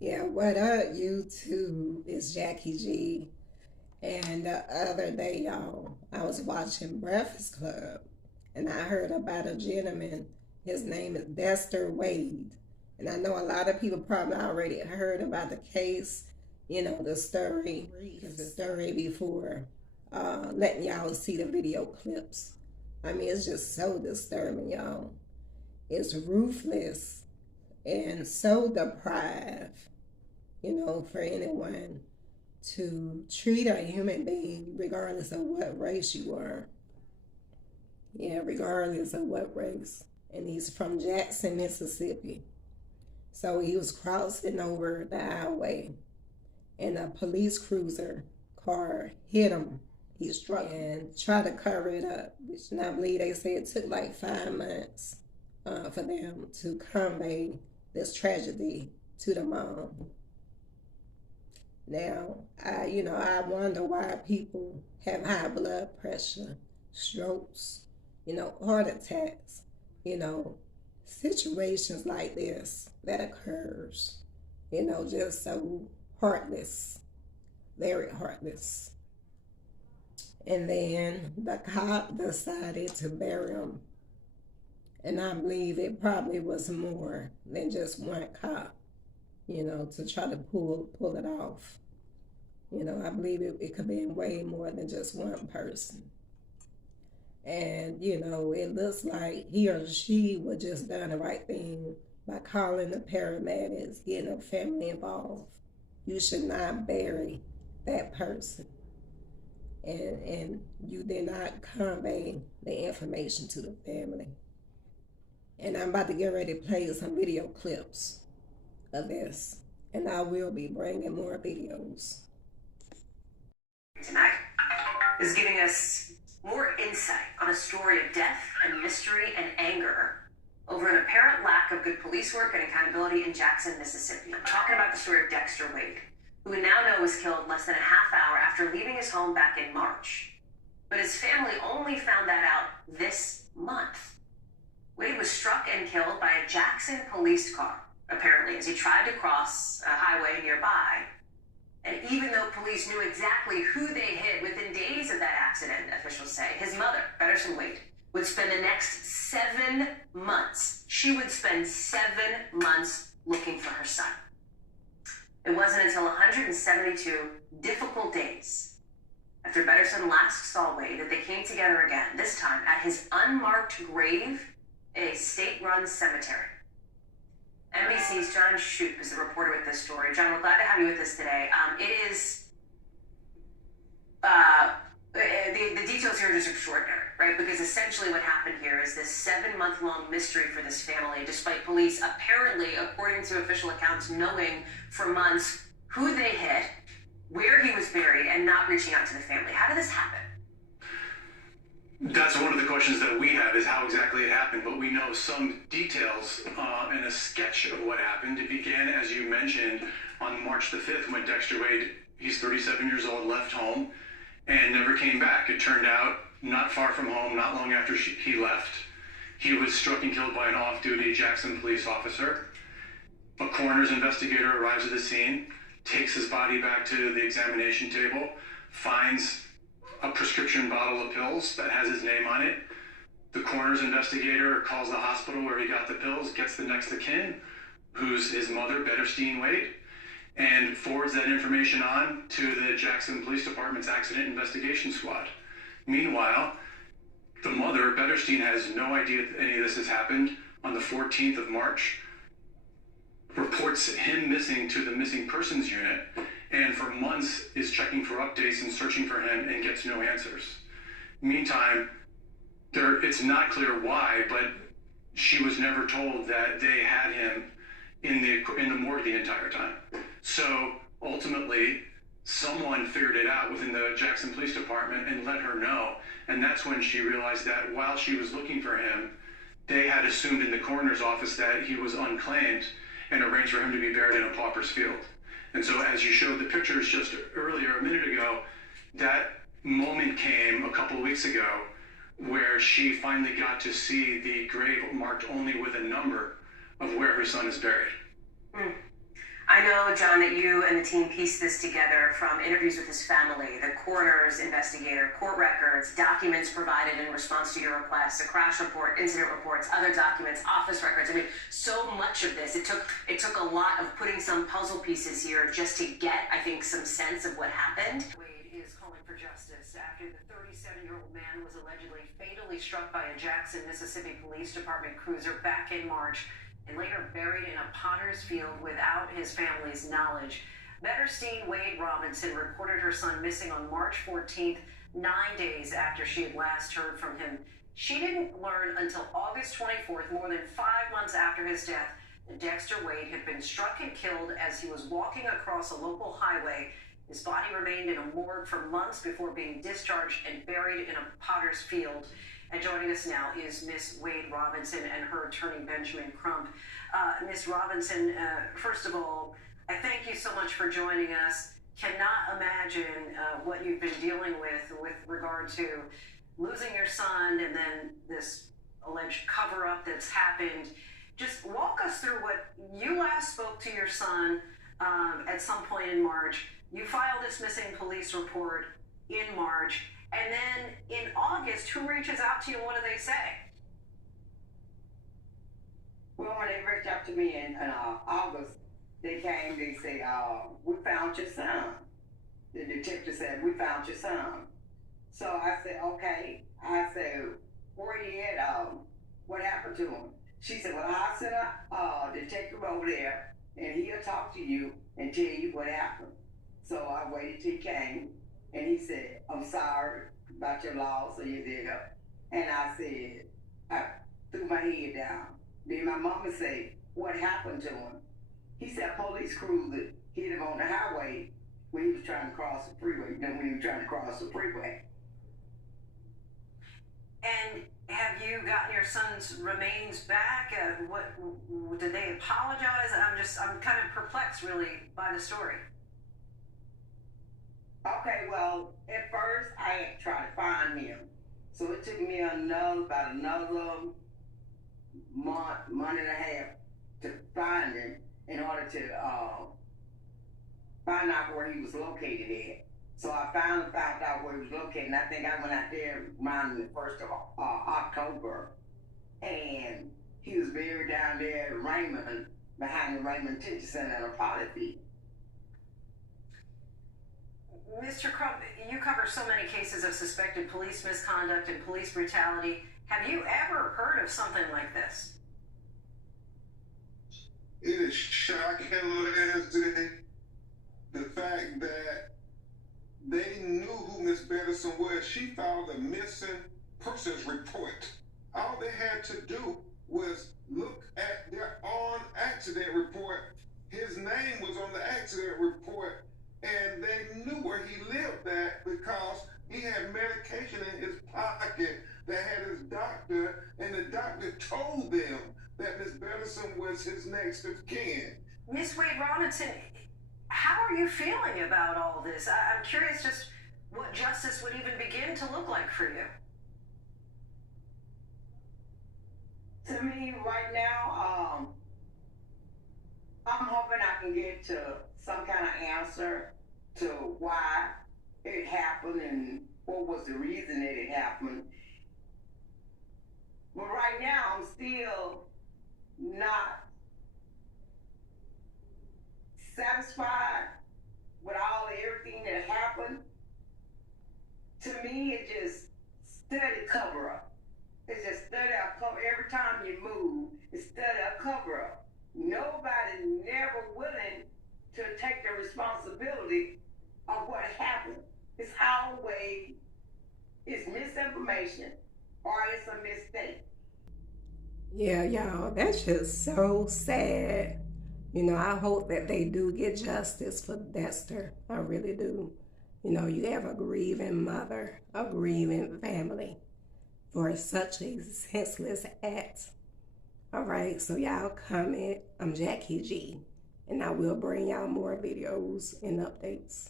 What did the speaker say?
Yeah, what up, YouTube? It's Jackie G. And the other day, y'all, I was watching Breakfast Club and I heard about a gentleman. His name is Dexter Wade. And I know a lot of people probably already heard about the case, the story before letting y'all see the video clips. I mean, it's just so disturbing, y'all. It's ruthless and so deprived, for anyone to treat a human being regardless of what race you are. Yeah, regardless of what race. And he's from Jackson, Mississippi. So he was crossing over the highway and a police cruiser car hit him. He struck and tried to cover it up, which I believe they say it took like 5 months for them to convey this tragedy to the mom. Now, I wonder why people have high blood pressure, strokes, heart attacks, you know, situations like this that occurs, just so heartless, very heartless. And then the cop decided to bury him. And I believe it probably was more than just one cop, to try to pull it off. I believe it could be way more than just one person. And, it looks like he or she would just done the right thing by calling the paramedics, getting the family involved. You should not bury that person. And you did not convey the information to the family. And I'm about to get ready to play some video clips of this. And I will be bringing more videos. Tonight is giving us more insight on a story of death and mystery and anger over an apparent lack of good police work and accountability in Jackson, Mississippi. I'm talking about the story of Dexter Wade, who we now know was killed less than a half hour after leaving his home back in March. But his family only found that out this month. Wade was struck and killed by a Jackson police car, apparently, as he tried to cross a highway nearby. And even though police knew exactly who they hit within days of that accident, officials say, his mother, Dexter Wade, would spend the next 7 months. She would spend 7 months looking for her son. It wasn't until 172 difficult days after Betterson last saw Wade that they came together again, this time at his unmarked grave in a state-run cemetery. NBC's John Shoup is the reporter with this story. John, we're glad to have you with us today. The details here are just extraordinary, right? Because essentially what happened here is this 7-month-long mystery for this family, despite police apparently, according to official accounts, knowing for months who they hit, where he was buried, and not reaching out to the family. How did this happen? That's one of the questions that we have, is how exactly it happened, but we know some details and a sketch of what happened. It began, as you mentioned, on March the 5th when Dexter Wade, he's 37 years old, left home and never came back. It turned out not far from home, not long after he left, he was struck and killed by an off-duty Jackson police officer. A coroner's investigator arrives at the scene, takes his body back to the examination table, finds a prescription bottle of pills that has his name on it. The coroner's investigator calls the hospital where he got the pills, gets the next of kin, who's his mother, Betterstein Wade, and forwards that information on to the Jackson Police Department's Accident Investigation Squad. Meanwhile, the mother, Betterstein, has no idea that any of this has happened. On the 14th of March, reports him missing to the missing persons unit, and for months is checking for updates and searching for him and gets no answers. Meantime, it's not clear why, but she was never told that they had him in the morgue the entire time. So ultimately, someone figured it out within the Jackson Police Department and let her know, and that's when she realized that while she was looking for him, they had assumed in the coroner's office that he was unclaimed and arranged for him to be buried in a pauper's field. And so as you showed the pictures just earlier, a minute ago, that moment came a couple of weeks ago where she finally got to see the grave marked only with a number of where her son is buried. I know know, John, that you and the team pieced this together from interviews with his family, the coroner's investigator, court records, documents provided in response to your request, a crash report, incident reports, other documents, office records. I mean, so much of this. It took a lot of putting some puzzle pieces here just to get, I think, some sense of what happened. Wade is calling for justice after the 37-year-old man was allegedly fatally struck by a Jackson, Mississippi Police Department cruiser back in March and later buried in a potter's field without his family's knowledge. Betterstein Wade Robinson reported her son missing on March 14th, 9 days after she had last heard from him. She didn't learn until August 24th, more than 5 months after his death, that Dexter Wade had been struck and killed as he was walking across a local highway. His body remained in a morgue for months before being discharged and buried in a potter's field. And joining us now is Miss Wade Robinson and her attorney, Benjamin Crump. Miss Robinson, first of all, I thank you so much for joining us. Cannot imagine what you've been dealing with regard to losing your son and then this alleged cover-up that's happened. Just walk us through what you last spoke to your son at some point in March. You filed this missing police report in March. And then in August, who reaches out to you and what do they say? Well, when they reached out to me in August, they came, they said, we found your son. The detective said, we found your son. So I said, okay. I said, where he at? What happened to him? She said, well, I'll send a detective over there and he'll talk to you and tell you what happened. So I waited till he came. And he said, I'm sorry about your loss or your death. And I said, I threw my head down. Then my mama said, what happened to him? He said, a police cruiser hit him on the highway when he was trying to cross the freeway. You know, when he was trying to cross the freeway. And have you gotten your son's remains back? What did they apologize? I'm kind of perplexed, really, by the story. Okay, well, at first I had tried to find him. So it took me about another month and a half to find him in order to find out where he was located at. So I finally found out where he was located, and I think I went out there around the 1st of October. And he was buried down there in Raymond, behind the Raymond Detention Center in a potty field. Mr. Crump, you cover so many cases of suspected police misconduct and police brutality. Have you ever heard of something like this? It is shocking, Leslie, the fact that they knew who Miss Betterson was. She filed a missing persons report. All they had to do was look at their own accident report. His name was on the accident report. And they knew where he lived at because he had medication in his pocket that had his doctor, and the doctor told them that Miss Betterson was his next of kin. Miss Wade Robinson, how are you feeling about all this? I'm curious just what justice would even begin to look like for you. To me, right now, I'm hoping I can get to some kind of answer to why it happened and what was the reason that it happened. But right now, I'm still not satisfied with everything that happened. To me, it just study cover up. It's just study a cover. Every time you move, it's study a cover up. Nobody's never willing to take the responsibility of what happened. It's always misinformation or it's a mistake. Yeah, y'all, that's just so sad. You know, I hope that they do get justice for Dexter. I really do. You know, you have a grieving mother, a grieving family for such a senseless act. All right, so y'all comment. I'm Jackie G, and I will bring y'all more videos and updates.